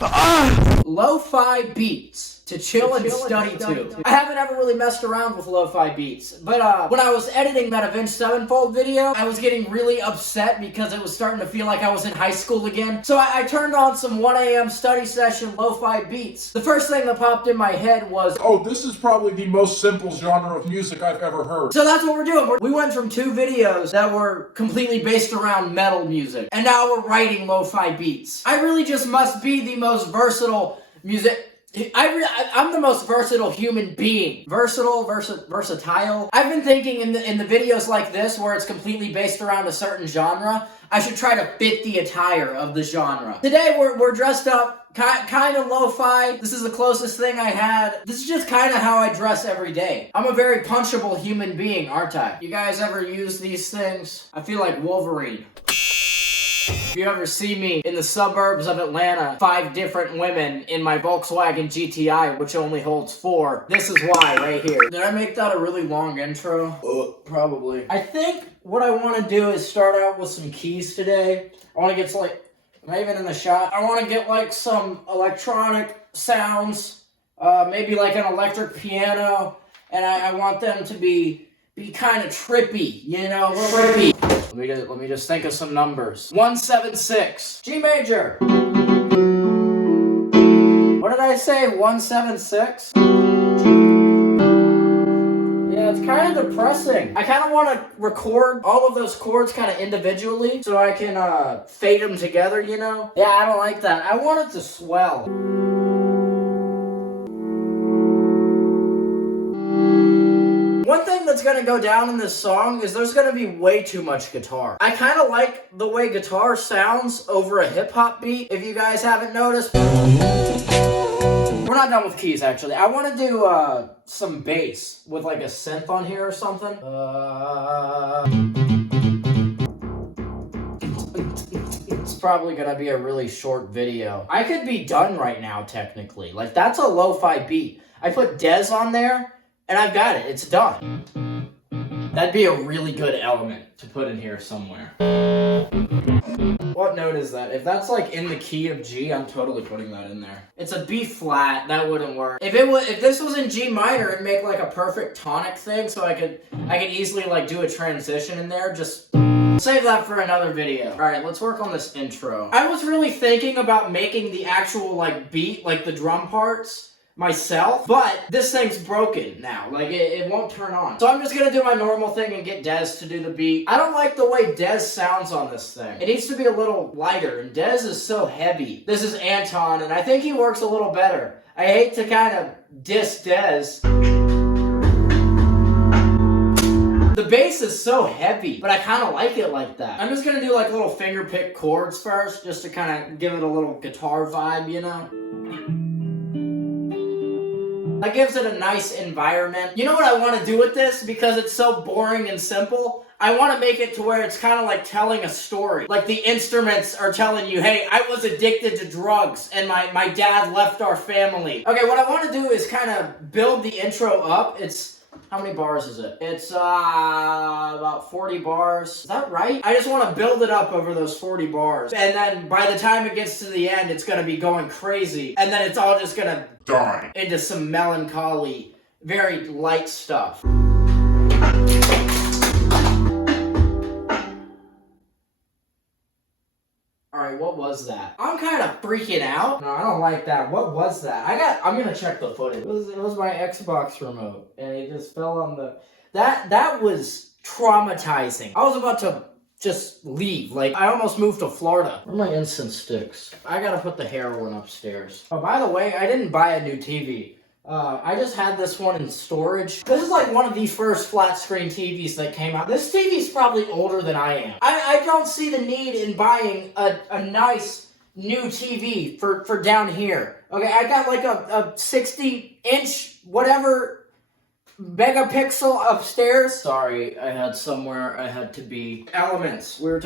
Lofi Beats to chill and study to. I haven't ever really messed around with Lofi Beats, but when I was editing that Avenged Sevenfold video, I was getting really upset because it was starting to feel like I was in high school again. So I turned on some 1 a.m. study session Lofi Beats. The first thing that popped in my head was, oh, this is probably the most simple genre of music I've ever heard. So that's what we're doing. We went from 2 videos that were completely based around metal music, and now we're writing Lofi Beats. I really just must be the most versatile music. I'm the most versatile human being. Versatile. I've been thinking in the videos like this, where it's completely based around a certain genre, I should try to fit the attire of the genre. Today we're dressed up kind of lo-fi. This is the closest thing I had. This is just kind of how I dress every day. I'm a very punchable human being, aren't I? You guys ever use these things? I feel like Wolverine. If you ever see me in the suburbs of Atlanta, 5 different women in my Volkswagen GTI, which only holds 4, this is why right here. Did I make that a really long intro? Probably. I think what I want to do is start out with some keys today. I want to get am I even in the shot? I want to get like some electronic sounds, maybe like an electric piano, and I want them to be kind of trippy, you know, trippy. Let me just think of some numbers. 176. G major. What did I say? 176? Yeah, it's kind of depressing. I kind of want to record all of those chords kind of individually so I can fade them together, you know? Yeah, I don't like that. I want it to swell. One thing that's gonna go down in this song is there's gonna be way too much guitar. I kind of like the way guitar sounds over a hip-hop beat, if you guys haven't noticed. We're not done with keys, actually. I want to do some bass with like a synth on here or something. It's probably gonna be a really short video. I could be done right now, technically. Like, that's a lo-fi beat. I put Dez on there, and I've got it. It's done. That'd be a really good element to put in here somewhere. What note is that? If that's like in the key of G, I'm totally putting that in there. It's a B flat. That wouldn't work. If this was in G minor, it'd make like a perfect tonic thing, so I could easily like do a transition in there. Just save that for another video. All right, let's work on this intro. I was really thinking about making the actual like beat, like the drum parts, myself, but this thing's broken now. Like, it won't turn on. So I'm just gonna do my normal thing and get Dez to do the beat. I don't like the way Dez sounds on this thing. It needs to be a little lighter, and Dez is so heavy. This is Anton, and I think he works a little better. I hate to kind of diss Dez. The bass is so heavy, but I kind of like it like that. I'm just gonna do like little finger pick chords first, just to kind of give it a little guitar vibe, you know? That gives it a nice environment. You know what I want to do with this? Because it's so boring and simple, I want to make it to where it's kind of like telling a story. Like the instruments are telling you, hey, I was addicted to drugs and my dad left our family. Okay, what I want to do is kind of build the intro up. How many bars is it? It's about 40 bars. Is that right? I just want to build it up over those 40 bars. And then by the time it gets to the end, it's going to be going crazy. And then it's all just going to die into some melancholy, very light stuff. Alright, what was that? I'm kind of freaking out. No, I don't like that. What was that? I'm gonna check the footage. It was my Xbox remote, and it just fell on the... That was traumatizing. I was about to just leave. Like, I almost moved to Florida. Where are my incense sticks? I gotta put the heroin upstairs. Oh, by the way, I didn't buy a new TV. I just had this one in storage. This is like one of the first flat screen TVs that came out. This TV's probably older than I am. I don't see the need in buying a nice new TV for down here. Okay, I got like a 60-inch whatever megapixel upstairs. Sorry, I had somewhere I had to be. Elements. We were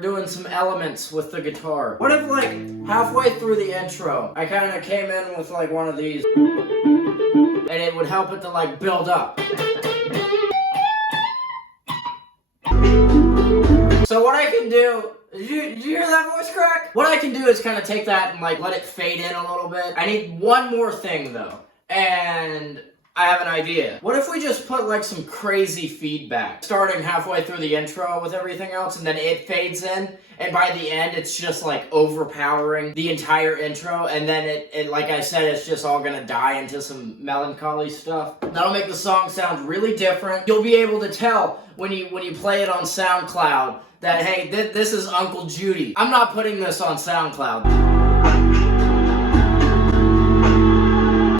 doing some elements with the guitar. What if like halfway through the intro, I kind of came in with like one of these, and it would help it to like build up. So what I can do Did you hear that voice crack? What I can do is kind of take that and like let it fade in a little bit. I need one more thing though, and I have an idea. What if we just put like some crazy feedback, starting halfway through the intro with everything else, and then it fades in, and by the end it's just like overpowering the entire intro, and then it like I said, it's just all gonna die into some melancholy stuff. That'll make the song sound really different. You'll be able to tell when you play it on SoundCloud that, hey, this is UncleJudy. I'm not putting this on SoundCloud.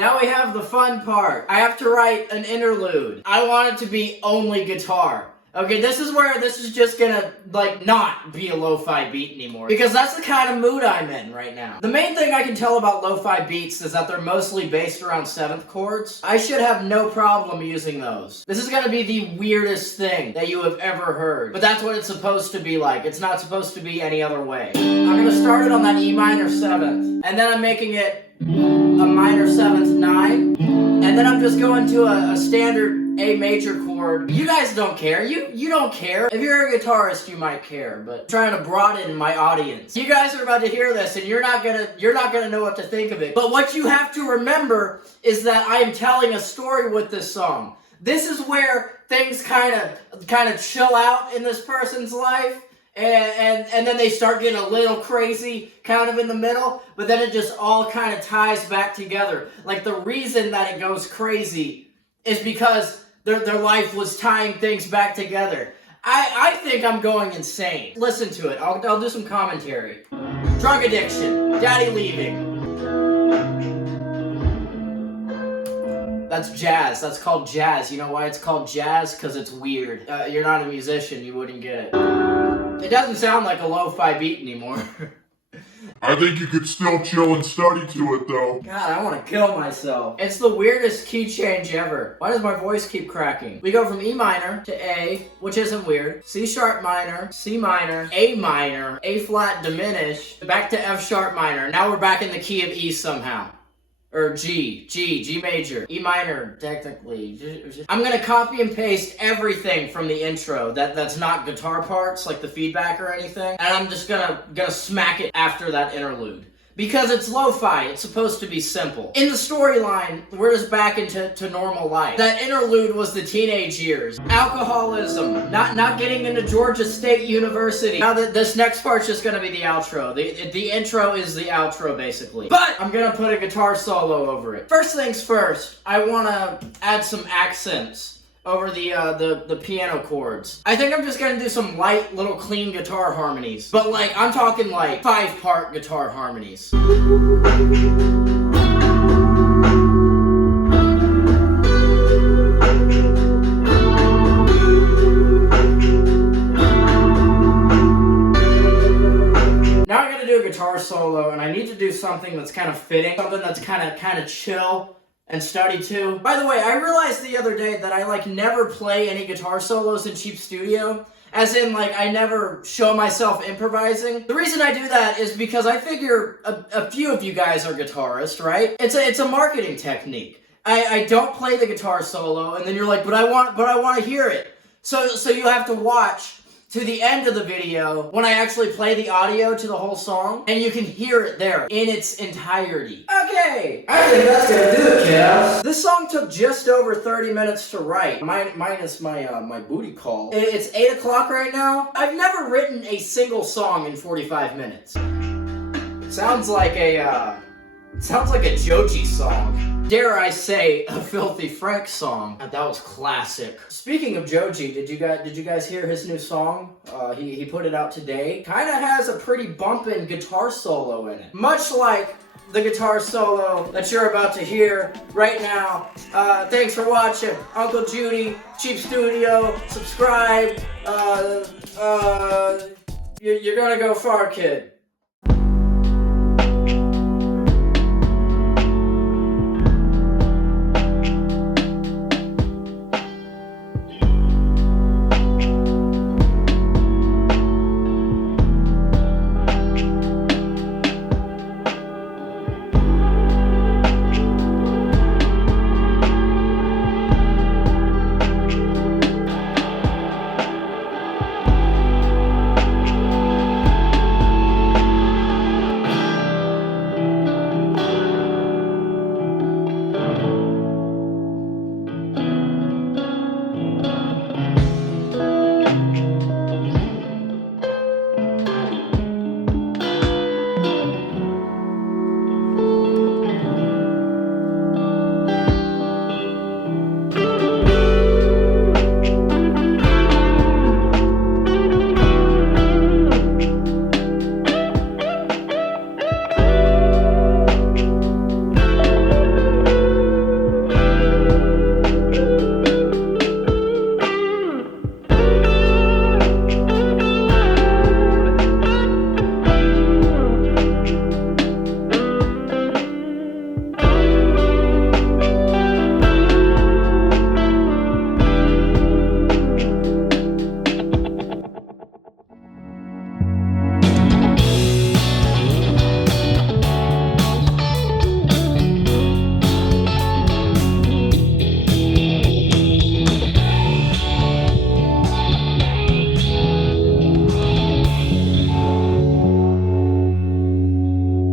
Now we have the fun part. I have to write an interlude. I want it to be only guitar. Okay, this is where this is just gonna, like, not be a lo-fi beat anymore. Because that's the kind of mood I'm in right now. The main thing I can tell about lo-fi beats is that they're mostly based around 7th chords. I should have no problem using those. This is gonna be the weirdest thing that you have ever heard. But that's what it's supposed to be like. It's not supposed to be any other way. I'm gonna start it on that E minor 7th. And then I'm making it a minor 7th 9. And then I'm just going to a standard A major chord. You guys don't care. You don't care. If you're a guitarist, you might care, but I'm trying to broaden my audience. You guys are about to hear this, and you're not gonna know what to think of it. But what you have to remember is that I am telling a story with this song. This is where things kind of chill out in this person's life. And then they start getting a little crazy kind of in the middle, but then it just all kind of ties back together. Like the reason that it goes crazy is because their life was tying things back together. I think I'm going insane. Listen to it. I'll do some commentary. Drug addiction. Daddy leaving. That's jazz. That's called jazz. You know why it's called jazz? Because it's weird. You're not a musician. You wouldn't get it. It doesn't sound like a lo-fi beat anymore. I think you could still chill and study to it, though. God, I want to kill myself. It's the weirdest key change ever. Why does my voice keep cracking? We go from E minor to A, which isn't weird. C sharp minor, C minor, A flat diminished, back to F sharp minor. Now we're back in the key of E somehow. Or G major, E minor, technically. I'm gonna copy and paste everything from the intro that's not guitar parts, like the feedback or anything, and I'm just gonna smack it after that interlude. Because it's lo-fi, it's supposed to be simple. In the storyline, we're just back into normal life. That interlude was the teenage years. Alcoholism, not getting into Georgia State University. Now that this next part's just gonna be the outro. The intro is the outro, basically. But I'm gonna put a guitar solo over it. First things first, I wanna add some accents over the piano chords. I think I'm just gonna do some light, little clean guitar harmonies. But like, I'm talking like 5-part guitar harmonies. Now I'm gonna do a guitar solo, and I need to do something that's kind of fitting, something that's kind of chill and study too. By the way, I realized the other day that I like never play any guitar solos in Cheap Studio. As in, like, I never show myself improvising. The reason I do that is because I figure a few of you guys are guitarists, right? It's a marketing technique. I don't play the guitar solo, and then you're like, but I want to hear it. So you have to watch to the end of the video when I actually play the audio to the whole song, and you can hear it there in its entirety. Okay, I think that's gonna do it, kiddos. This song took just over 30 minus to write, minus my booty call. It's 8 o'clock right now. I've never written a single song in 45 minutes. Sounds like a Joji song. Dare I say, a Filthy Frank song. That was classic. Speaking of Joji, did you guys hear his new song? He put it out today. Kinda has a pretty bumpin' guitar solo in it. Much like the guitar solo that you're about to hear right now. Thanks for watching. UncleJudy, Cheap Studio, subscribe. You're gonna go far, kid.